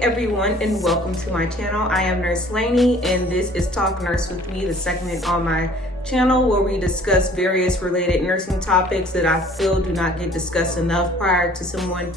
everyone, and welcome to my channel. I am Nurse Lainey, and this is Talk Nurse with Me, the segment on my channel where we discuss various related nursing topics that I feel do not get discussed enough prior to someone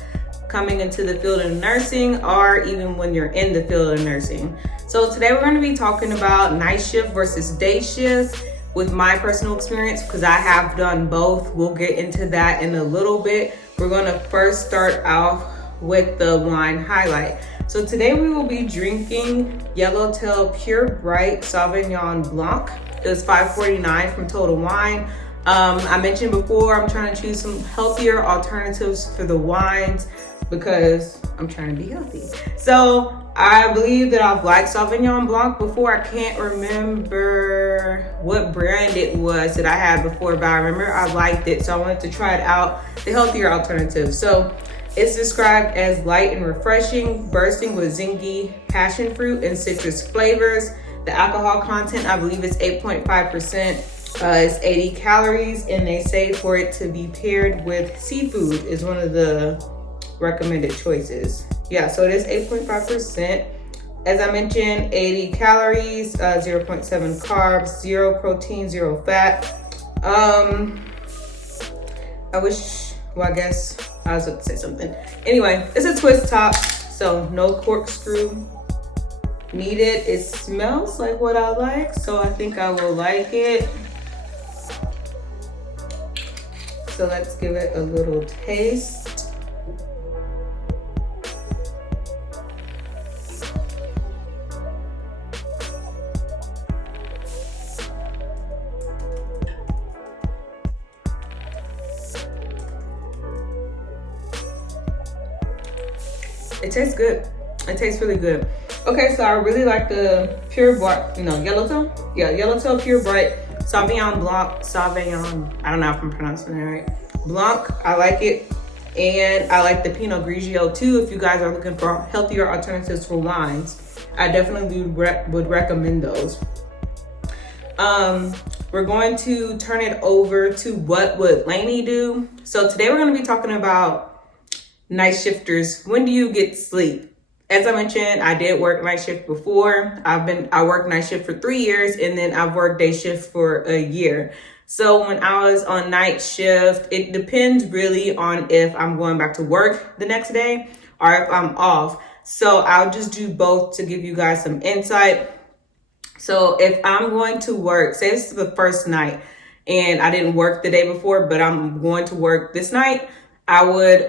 coming into the field of nursing, or even when you're in the field of nursing. So today we're going to be talking about night shift versus day shift with my personal experience, because I have done both. We'll get into that in a little bit. We're going to first start off with the wine highlight. So today we will be drinking Yellowtail Pure Bright Sauvignon Blanc. It was $5.49 from Total Wine. I mentioned before, I'm trying to choose some healthier alternatives for the wines because I'm trying to be healthy. So I believe that I've liked Sauvignon Blanc before. I can't remember what brand it was that I had before, but I remember I liked it. So I wanted to try it out, the healthier alternative. So it's described as light and refreshing, bursting with zingy passion fruit and citrus flavors. The alcohol content, I believe, is 8.5%. It's 80 calories, and they say for it to be paired with seafood is one of the recommended choices. Yeah, so it is 8.5%. As I mentioned, 80 calories, 0.7 carbs, 0 protein, 0 fat. I guess I was about to say something. Anyway, it's a twist top, so no corkscrew needed. It smells like what I like, so I think I will like it. So let's give it a little taste. It tastes good. It tastes really good. Okay, so I really like the Pure Bright, Yellowtail? Yeah, Yellowtail Pure Bright Sauvignon Blanc, I don't know if I'm pronouncing it right. Blanc, I like it. And I like the Pinot Grigio too. If you guys are looking for healthier alternatives for wines, I definitely would recommend those. We're going to turn it over to what would Lainey do. So today we're going to be talking about night shifters. When do you get sleep? As I mentioned, I did work night shift before. I worked night shift for 3 years, and then I've worked day shift for a year. So when I was on night shift, it depends really on if I'm going back to work the next day or if I'm off. So I'll just do both to give you guys some insight. So if I'm going to work, say this is the first night and I didn't work the day before, but I'm going to work this night, I would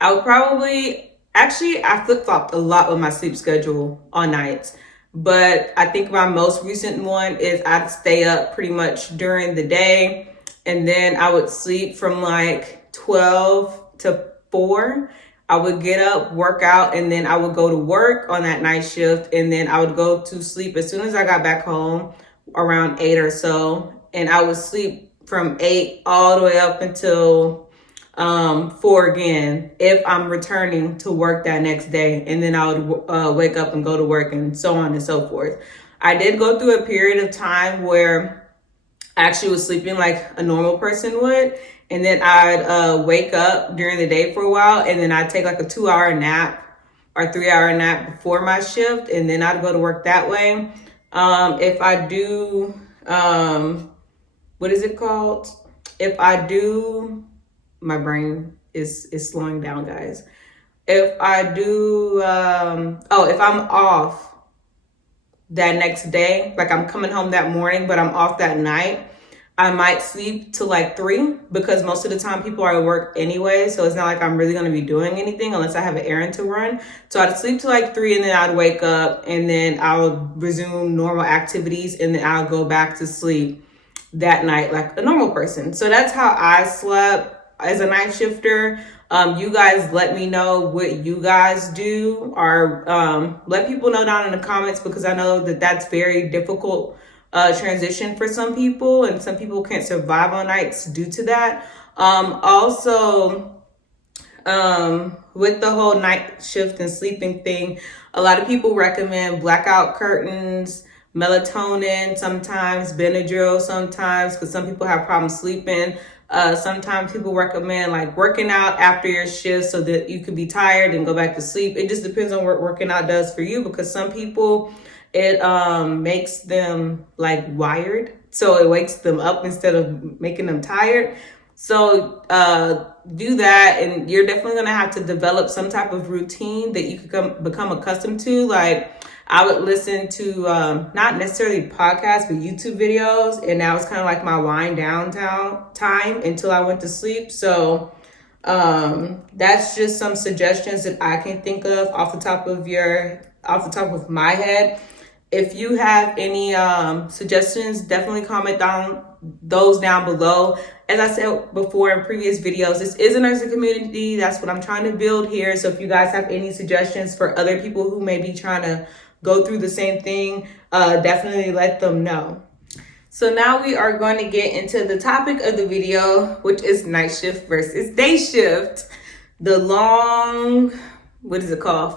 probably, I flip-flopped a lot with my sleep schedule on nights, but I think my most recent one is I'd stay up pretty much during the day, and then I would sleep from like 12 to 4. I would get up, work out, and then I would go to work on that night shift, and then I would go to sleep as soon as I got back home around 8 or so, and I would sleep from 8 all the way up until 4 again if I'm returning to work that next day, and then I would wake up and go to work, and so on and so forth. I did go through a period of time where I actually was sleeping like a normal person would, and then I'd wake up during the day for a while, and then I'd take like a 2-hour nap or 3-hour nap before my shift, and then I'd go to work that way. If I do what is it called? If I do, my brain is slowing down, guys. If I do, if I'm off that next day, like I'm coming home that morning, but I'm off that night, I might sleep till like 3, because most of the time people are at work anyway. So it's not like I'm really going to be doing anything unless I have an errand to run. So I'd sleep till like 3, and then I'd wake up, and then I would resume normal activities, and then I'll go back to sleep that night like a normal person. So that's how I slept as a night shifter. You guys let me know what you guys do, or let people know down in the comments, because I know that that's very difficult transition for some people, and some people can't survive on nights due to that. Also, with the whole night shift and sleeping thing, a lot of people recommend blackout curtains, melatonin sometimes, Benadryl sometimes, because some people have problems sleeping. Sometimes people recommend like working out after your shift so that you could be tired and go back to sleep. It just depends on what working out does for you, because some people, it makes them like wired, so it wakes them up instead of making them tired. So do that, and you're definitely gonna have to develop some type of routine that you could become accustomed to. Like I would listen to not necessarily podcasts, but YouTube videos, and that was kind of like my wind down time until I went to sleep. So that's just some suggestions that I can think of off the top of my head. If you have any suggestions, definitely comment down those down below. As I said before in previous videos, this is a nursing community. That's what I'm trying to build here. So if you guys have any suggestions for other people who may be trying to go through the same thing, definitely let them know. So now we are going to get into the topic of the video, which is night shift versus day shift. The long,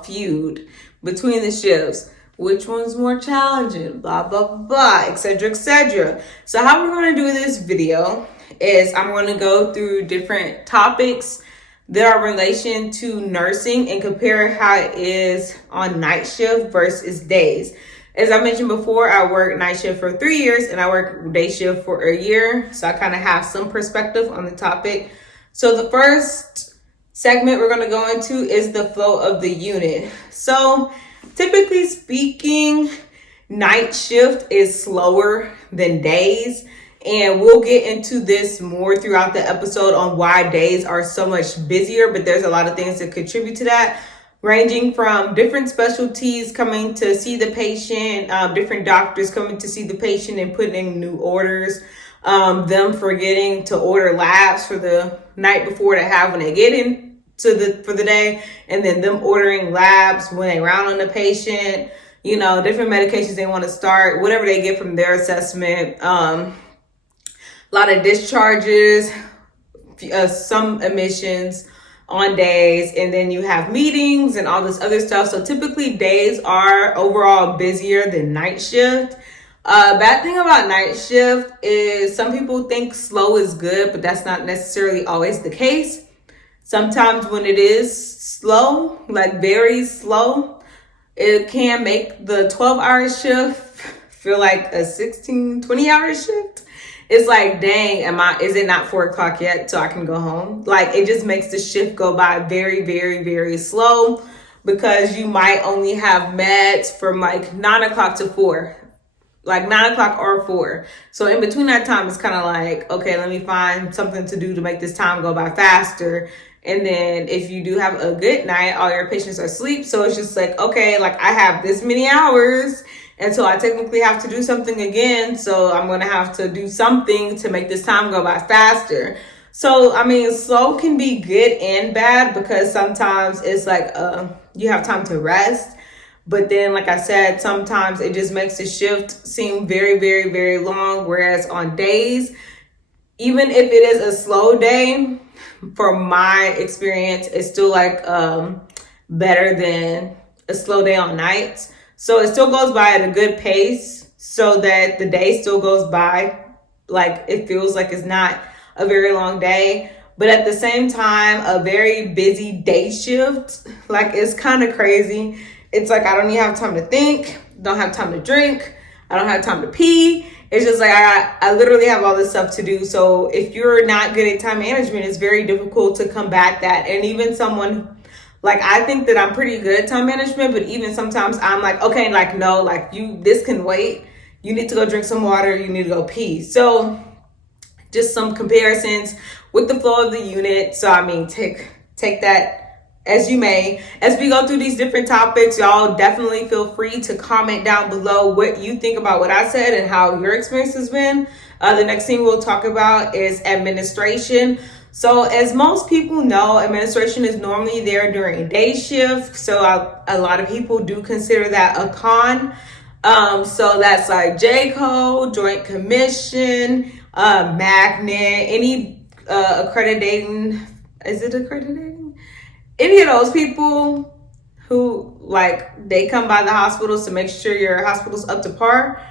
feud between the shifts. Which one's more challenging, blah, blah, blah, etc., etc. So how we're going to do this video is I'm going to go through different topics that are in relation to nursing and compare how it is on night shift versus days. As I mentioned before, I worked night shift for 3 years and I worked day shift for a year. So I kind of have some perspective on the topic. So the first segment we're going to go into is the flow of the unit. So typically speaking, night shift is slower than days, and we'll get into this more throughout the episode on why days are so much busier, but there's a lot of things that contribute to that, ranging from different specialties coming to see the patient, different doctors coming to see the patient and putting in new orders, them forgetting to order labs for the night before to have when they get in for the day, and then them ordering labs when they round on the patient, different medications they want to start, whatever they get from their assessment. A lot of discharges, some admissions on days, and then you have meetings and all this other stuff. So typically days are overall busier than night shift. Bad thing about night shift is some people think slow is good, but that's not necessarily always the case. Sometimes when it is slow, like very slow, it can make the 12-hour shift feel like a 20-hour shift. It's like, dang, is it not 4 o'clock yet so I can go home? Like, it just makes the shift go by very, very, very slow, because you might only have meds from like 9 o'clock to 4. Like 9 o'clock or 4. So in between that time, it's kind of like, okay, let me find something to do to make this time go by faster. And then if you do have a good night, all your patients are asleep. So it's just like, okay, like I have this many hours, and so I technically have to do something again. So I'm going to have to do something to make this time go by faster. So, I mean, slow can be good and bad, because sometimes it's like you have time to rest. But then, like I said, sometimes it just makes the shift seem very, very, very long. Whereas on days, even if it is a slow day, from my experience, it's still like better than a slow day on nights. So it still goes by at a good pace, so that the day still goes by like it feels like it's not a very long day. But at the same time, a very busy day shift, like, it's kind of crazy. It's like I don't even have time to think, don't have time to drink, I don't have time to pee. It's just like I literally have all this stuff to do. So if you're not good at time management, it's very difficult to combat that. And even someone, like, I think that I'm pretty good at time management, but even sometimes I'm like, okay, like, no, like, this can wait. You need to go drink some water, you need to go pee. So just some comparisons with the flow of the unit. So I mean, take that as you may. As we go through these different topics, y'all definitely feel free to comment down below what you think about what I said and how your experience has been. The next thing we'll talk about is administration. So as most people know, administration is normally there during day shift. So a lot of people do consider that a con. So that's like JCO, Joint Commission, Magnet, any accrediting, is it accrediting? Any of those people who, like, they come by the hospitals to make sure your hospital's up to par,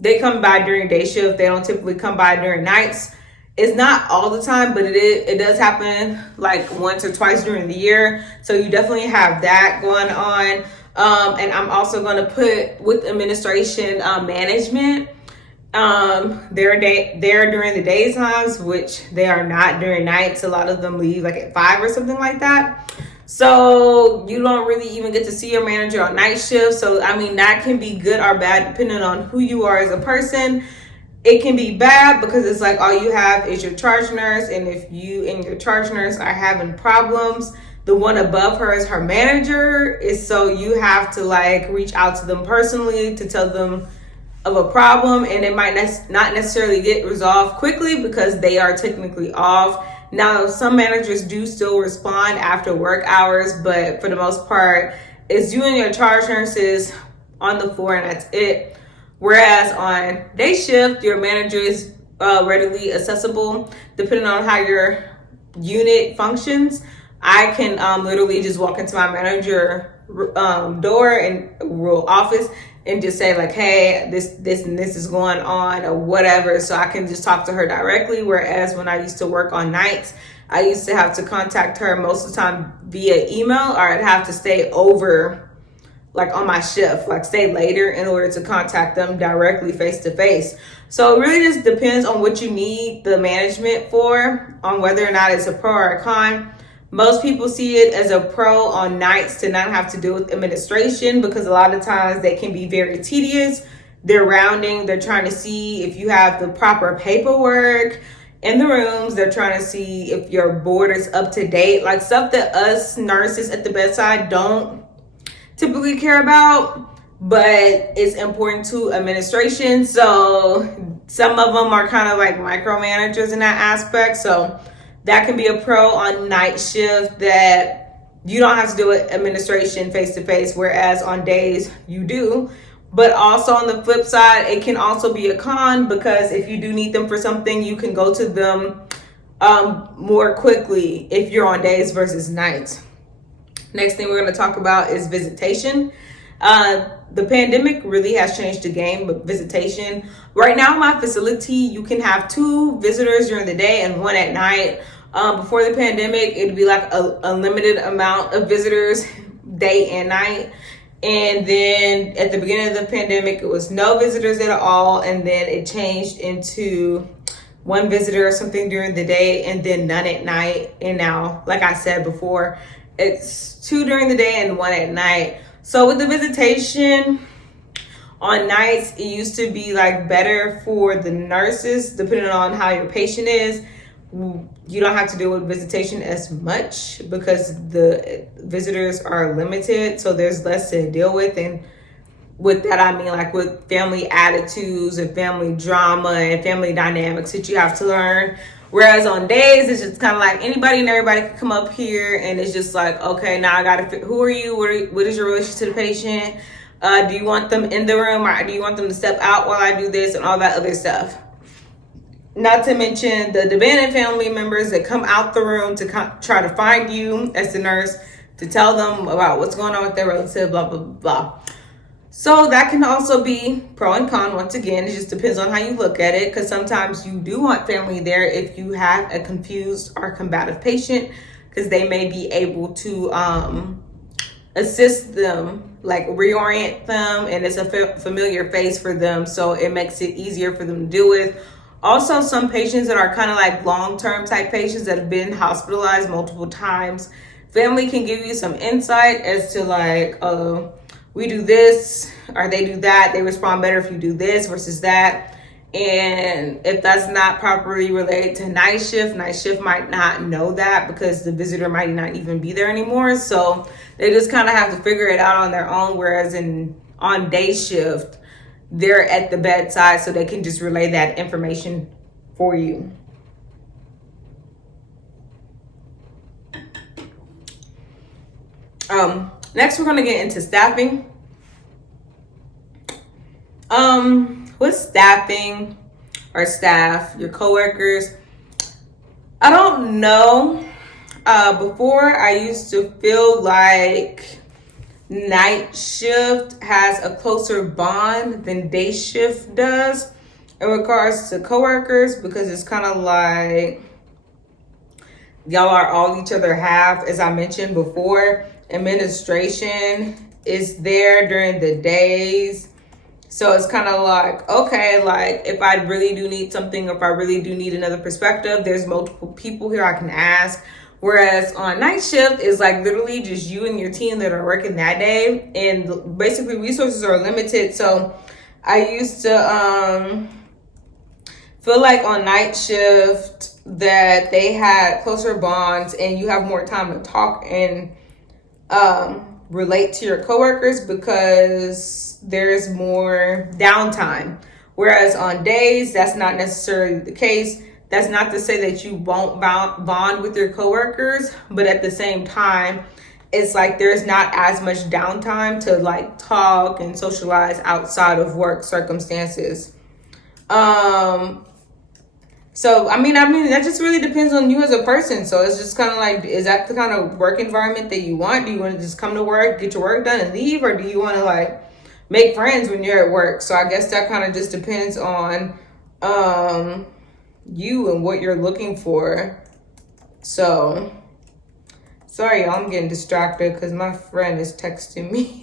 they come by during day shift. They don't typically come by during nights. It's not all the time, but it does happen like once or twice during the year. So you definitely have that going on. And I'm also going to put with administration management. They're during the daytimes, which they are not during nights. A lot of them leave like at 5 or something like that. So you don't really even get to see your manager on night shift. So I mean, that can be good or bad depending on who you are as a person. It can be bad because it's like all you have is your charge nurse, and if you and your charge nurse are having problems, the one above her is her manager, is so you have to like reach out to them personally to tell them of a problem, and it might not necessarily get resolved quickly because they are technically off. Now, some managers do still respond after work hours, but for the most part, it's you and your charge nurses on the floor, and that's it. Whereas on day shift, your manager is readily accessible. Depending on how your unit functions, I can literally just walk into my manager door and office and just say like, hey, this and this is going on or whatever. So I can just talk to her directly. Whereas when I used to work on nights, I used to have to contact her most of the time via email, or I'd have to stay over like on my shift, like stay later in order to contact them directly face to face. So it really just depends on what you need the management for, on whether or not it's a pro or a con. Most people see it as a pro on nights to not have to deal with administration, because a lot of times they can be very tedious. They're rounding, they're trying to see if you have the proper paperwork in the rooms. They're trying to see if your board is up to date, like stuff that us nurses at the bedside don't typically care about, but it's important to administration. So some of them are kind of like micromanagers in that aspect. So that can be a pro on night shift, that you don't have to do it administration face to face, whereas on days you do. But also on the flip side, it can also be a con, because if you do need them for something, you can go to them more quickly if you're on days versus nights. Next thing we're going to talk about is visitation. The pandemic really has changed the game with visitation. Right now in my facility, you can have 2 visitors during the day and 1 at night. Before the pandemic, it'd be like a limited amount of visitors day and night. And then at the beginning of the pandemic, it was no visitors at all. And then it changed into 1 visitor or something during the day and then none at night. And now, like I said before, it's 2 during the day and 1 at night. So with the visitation on nights, it used to be like better for the nurses, depending on how your patient is. You don't have to deal with visitation as much because the visitors are limited. So there's less to deal with. And with that, I mean like with family attitudes and family drama and family dynamics that you have to learn. Whereas on days, it's just kind of like anybody and everybody can come up here, and it's just like, okay, now I got to, who are you? What is your relationship to the patient? Do you want them in the room, or do you want them to step out while I do this, and all that other stuff? Not to mention the abandoned family members that come out the room to try to find you as the nurse to tell them about what's going on with their relative, blah, blah, blah. So that can also be pro and con. Once again, it just depends on how you look at it, because sometimes you do want family there if you have a confused or combative patient, because they may be able to assist them, like reorient them, and it's a familiar face for them, so it makes it easier for them to deal with. Also, some patients that are kind of like long-term type patients that have been hospitalized multiple times, family can give you some insight as to like, we do this or they do that. They respond better if you do this versus that. And if that's not properly related to night shift might not know that, because the visitor might not even be there anymore. So they just kind of have to figure it out on their own. Whereas on day shift, they're at the bedside, so they can just relay that information for you. Next, we're going to get into staffing. With staffing or staff, your coworkers, I don't know. Before, I used to feel like night shift has a closer bond than day shift does. in regards to coworkers, because it's kind of like y'all are all each other half. As I mentioned before, administration is there during the days. So it's kind of like, okay, like if I really do need something, if I really do need another perspective, there's multiple people here I can ask. Whereas on night shift is like literally just you and your team that are working that day, and basically resources are limited. So I used to feel like on night shift that they had closer bonds and you have more time to talk and relate to your coworkers because there's more downtime. Whereas on days, that's not necessarily the case. That's not to say that you won't bond with your coworkers, but at the same time, it's like there's not as much downtime to like talk and socialize outside of work circumstances. So I mean that just really depends on you as a person. So it's just kind of like, is that the kind of work environment that you want? Do you want to just come to work, get your work done and leave, or do you want to like make friends when you're at work? So I guess that kind of just depends on you and what you're looking for. So sorry, y'all, I'm getting distracted because my friend is texting me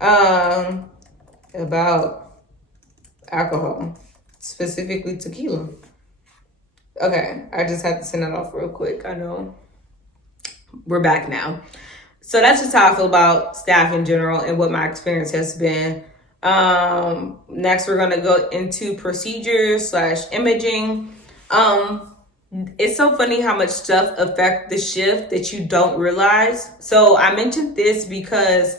about alcohol, specifically tequila. Okay, I just had to send that off real quick. I know we're back now. So that's just how I feel about staff in general and what my experience has been. Next, we're gonna go into procedures / imaging. It's so funny how much stuff affect the shift that you don't realize. So I mentioned this because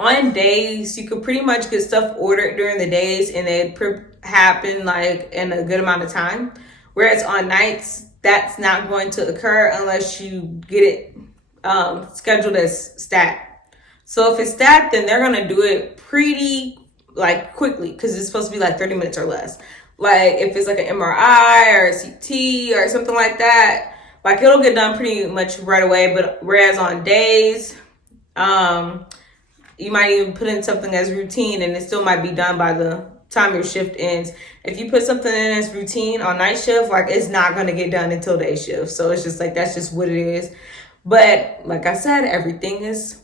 on days, you could pretty much get stuff ordered during the days and it happen like in a good amount of time. Whereas on nights, that's not going to occur unless you get it scheduled as stat. So if it's stat, then they're going to do it pretty like quickly because it's supposed to be like 30 minutes or less. Like if it's like an MRI or a CT or something like that, like it'll get done pretty much right away. But whereas on days, you might even put in something as routine and it still might be done by the time your shift ends. If you put something in as routine on night shift, like it's not going to get done until day shift. So it's just like, that's just what it is. But like I said, everything is,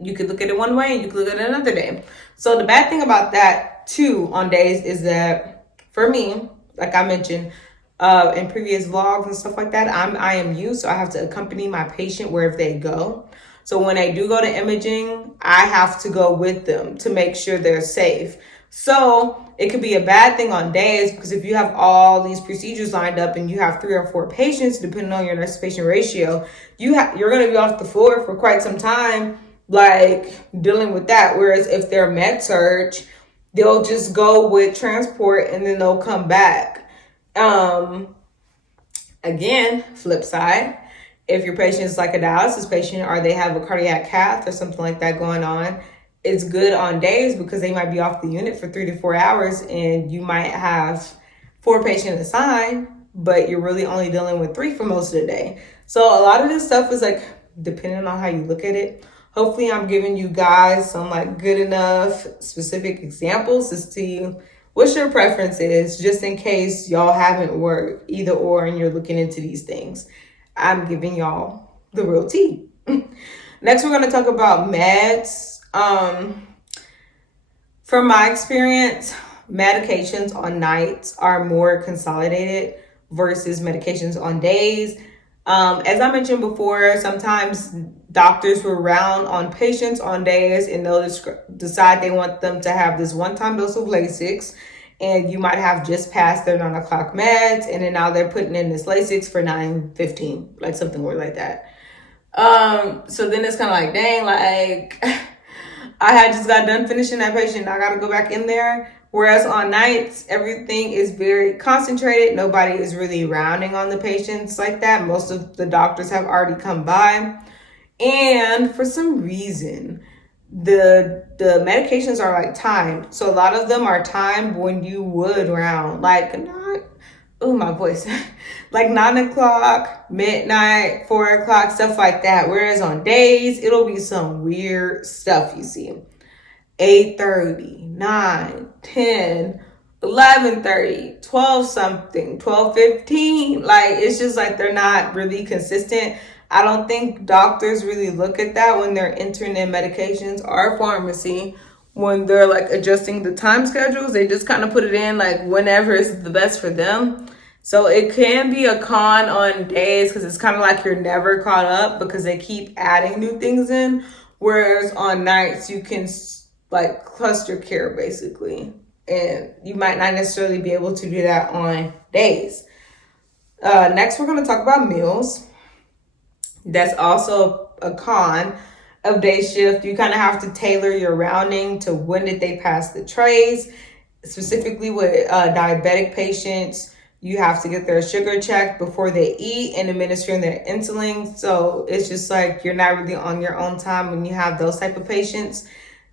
you could look at it one way and you could look at it another day. So the bad thing about that too on days is that for me, like I mentioned in previous vlogs and stuff like that, I'm IMU, so I have to accompany my patient wherever they go. So when I do go to imaging, I have to go with them to make sure they're safe. So it could be a bad thing on days because if you have all these procedures lined up and you have 3 or 4 patients, depending on your nurse patient ratio, you're going to be off the floor for quite some time, like dealing with that. Whereas if they're med surg, they'll just go with transport and then they'll come back. Again, flip side, if your patient is like a dialysis patient or they have a cardiac cath or something like that going on, it's good on days because they might be off the unit for 3 to 4 hours and you might have 4 patients assigned, but you're really only dealing with 3 for most of the day. So a lot of this stuff is like depending on how you look at it. Hopefully I'm giving you guys some like good enough specific examples to see what your preference is, just in case y'all haven't worked either or and you're looking into these things. I'm giving y'all the real tea. Next, we're going to talk about meds. From my experience, medications on nights are more consolidated versus medications on days. As I mentioned before, sometimes doctors will round on patients on days and they'll decide they want them to have this one-time dose of Lasix, and you might have just passed their 9 o'clock meds and then now they're putting in this Lasix for 9:15, like something weird like that. So then it's kind of like, dang, like I had just got done finishing that patient. I got to go back in there. Whereas on nights, everything is very concentrated. Nobody is really rounding on the patients like that. Most of the doctors have already come by. And for some reason, the medications are like timed. So a lot of them are timed when you would round. Like not, oh, my voice. Like 9 o'clock, midnight, 4 o'clock, stuff like that. Whereas on days, it'll be some weird stuff you see. 8:30, 9, 10. 11:30, 12 something, 12:15. Like, it's just like they're not really consistent. I don't think doctors really look at that when they're entering in medications, or pharmacy when they're like adjusting the time schedules. They just kind of put it in like whenever is the best for them. So it can be a con on days because it's kind of like you're never caught up because they keep adding new things in. Whereas on nights, you can like cluster care basically. And you might not necessarily be able to do that on days. Next, we're going to talk about meals. That's also a con of day shift. You kind of have to tailor your rounding to when did they pass the trays. Specifically with diabetic patients, you have to get their sugar checked before they eat and administering their insulin. So it's just like you're not really on your own time when you have those type of patients.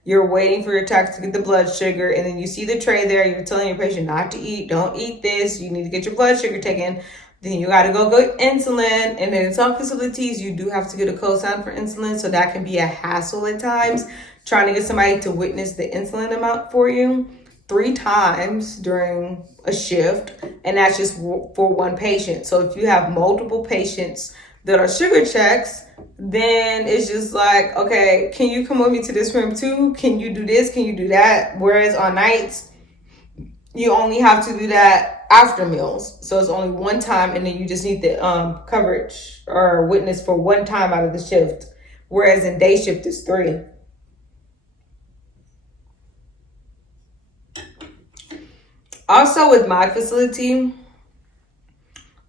You're waiting for your tech to get the blood sugar, and then you see the tray there. You're telling your patient not to eat. Don't eat this. You need to get your blood sugar taken. Then you got to go get insulin. And then in some facilities, you do have to get a cosign for insulin. So that can be a hassle at times, trying to get somebody to witness the insulin amount for you 3 times during a shift. And that's just for one patient. So if you have multiple patients that are sugar checks, then it's just like, okay, can you come with me to this room too? Can you do this? Can you do that? Whereas on nights, you only have to do that after meals. So it's only one time, and then you just need the coverage or witness for one time out of the shift. Whereas in day shift, it's 3. Also with my facility,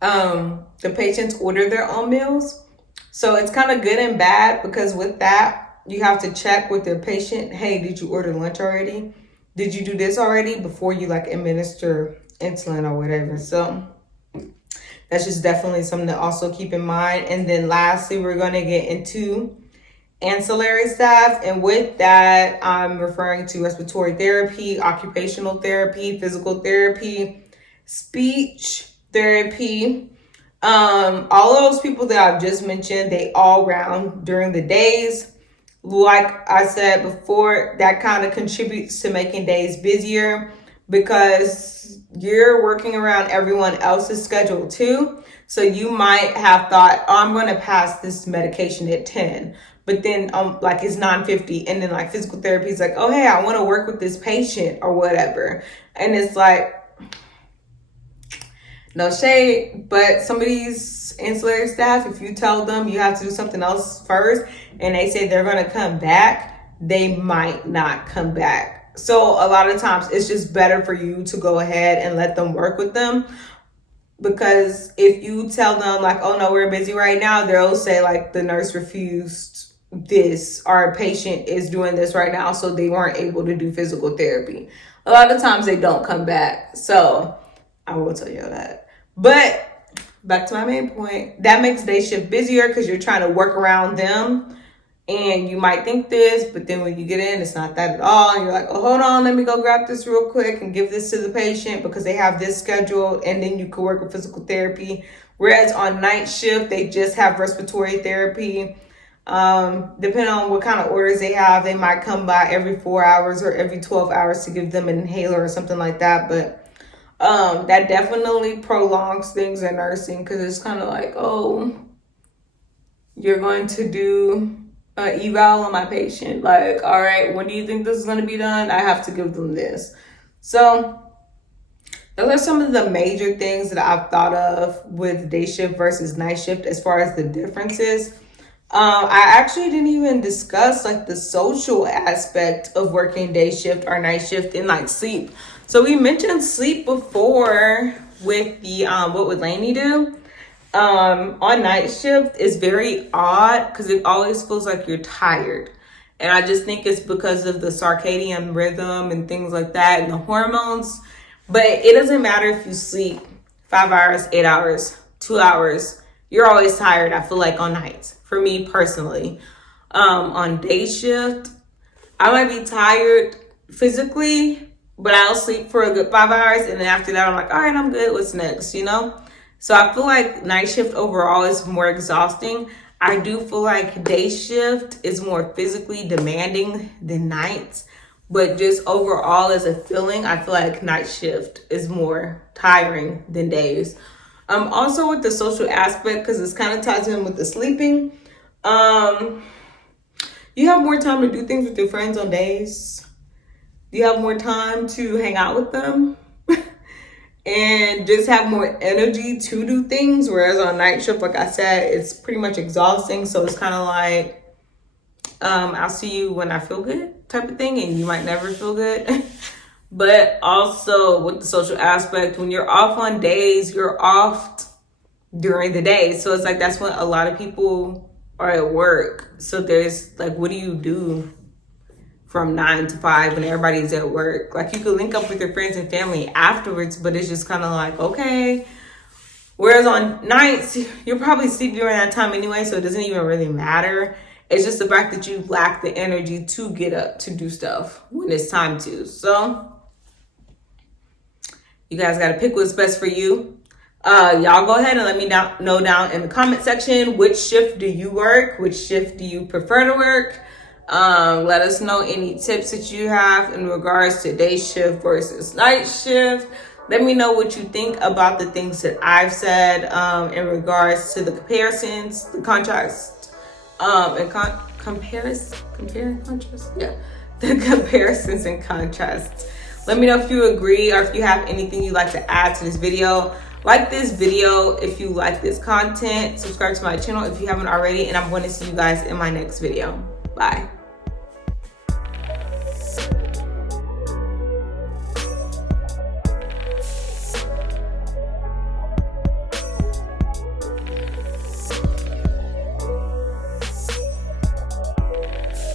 the patients order their own meals. So it's kind of good and bad because with that, you have to check with their patient. Hey, did you order lunch already? Did you do this already before you like administer insulin or whatever? So that's just definitely something to also keep in mind. And then lastly, we're going to get into ancillary staff. And with that, I'm referring to respiratory therapy, occupational therapy, physical therapy, speech therapy. All of those people that I've just mentioned, they all round during the days. Like I said before, that kind of contributes to making days busier because you're working around everyone else's schedule too. So you might have thought, oh, I'm going to pass this medication at 10. But then like it's 9:50, and then like physical therapy is like, oh, hey, I want to work with this patient or whatever. And it's like, no shade, but some of these ancillary staff, if you tell them you have to do something else first and they say they're going to come back, they might not come back. So a lot of times it's just better for you to go ahead and let them work with them. Because if you tell them like, oh no, we're busy right now, they'll say like the nurse refused this, our patient is doing this right now, so they weren't able to do physical therapy. A lot of times they don't come back. So I will tell you that. But back to my main point, that makes day shift busier because you're trying to work around them. And you might think this, but then when you get in, it's not that at all. And you're like, oh, hold on, let me go grab this real quick and give this to the patient because they have this scheduled. And then you can work with physical therapy. Whereas on night shift, they just have respiratory therapy. Depending on what kind of orders they have, they might come by every 4 hours or every 12 hours to give them an inhaler or something like that. But that definitely prolongs things in nursing because it's kind of like, oh, you're going to do an eval on my patient. Like, all right, when do you think this is going to be done? I have to give them this. So those are some of the major things that I've thought of with day shift versus night shift as far as the differences. I actually didn't even discuss like the social aspect of working day shift or night shift and like sleep. So we mentioned sleep before with the what would Lainey do? On night shift is very odd because it always feels like you're tired. And I just think it's because of the circadian rhythm and things like that and the hormones. But it doesn't matter if you sleep 5 hours, 8 hours, 2 hours. You're always tired, I feel like, on nights. For me personally. On day shift, I might be tired physically, but I'll sleep for a good 5 hours. And then after that, I'm like, all right, I'm good. What's next? You know? So I feel like night shift overall is more exhausting. I do feel like day shift is more physically demanding than nights. But just overall as a feeling, I feel like night shift is more tiring than days. Also with the social aspect, because it's kind of ties in with the sleeping. You have more time to do things with your friends on days. You have more time to hang out with them and just have more energy to do things. Whereas on night shift, like I said, it's pretty much exhausting. So it's kind of like, I'll see you when I feel good type of thing, and you might never feel good. But also with the social aspect, when you're off on days, you're off during the day. So it's like, that's when a lot of people are at work. So there's like, what do you do from 9 to 5 when everybody's at work? Like, you could link up with your friends and family afterwards, but it's just kind of like, okay. Whereas on nights, you'll probably sleep during that time anyway, so it doesn't even really matter. It's just the fact that you lack the energy to get up to do stuff when it's time to. So you guys got to pick what's best for you. Y'all go ahead and let me know down in the comment section, which shift do you work? Which shift do you prefer to work? Let us know any tips that you have in regards to day shift versus night shift. Let me know what you think about the things that I've said in regards to the comparisons, the contrast, and contrast. Yeah, the comparisons and contrasts. Let me know if you agree or if you have anything you'd like to add to this video. Like this video if you like this content. Subscribe to my channel if you haven't already, and I'm going to see you guys in my next video. Bye.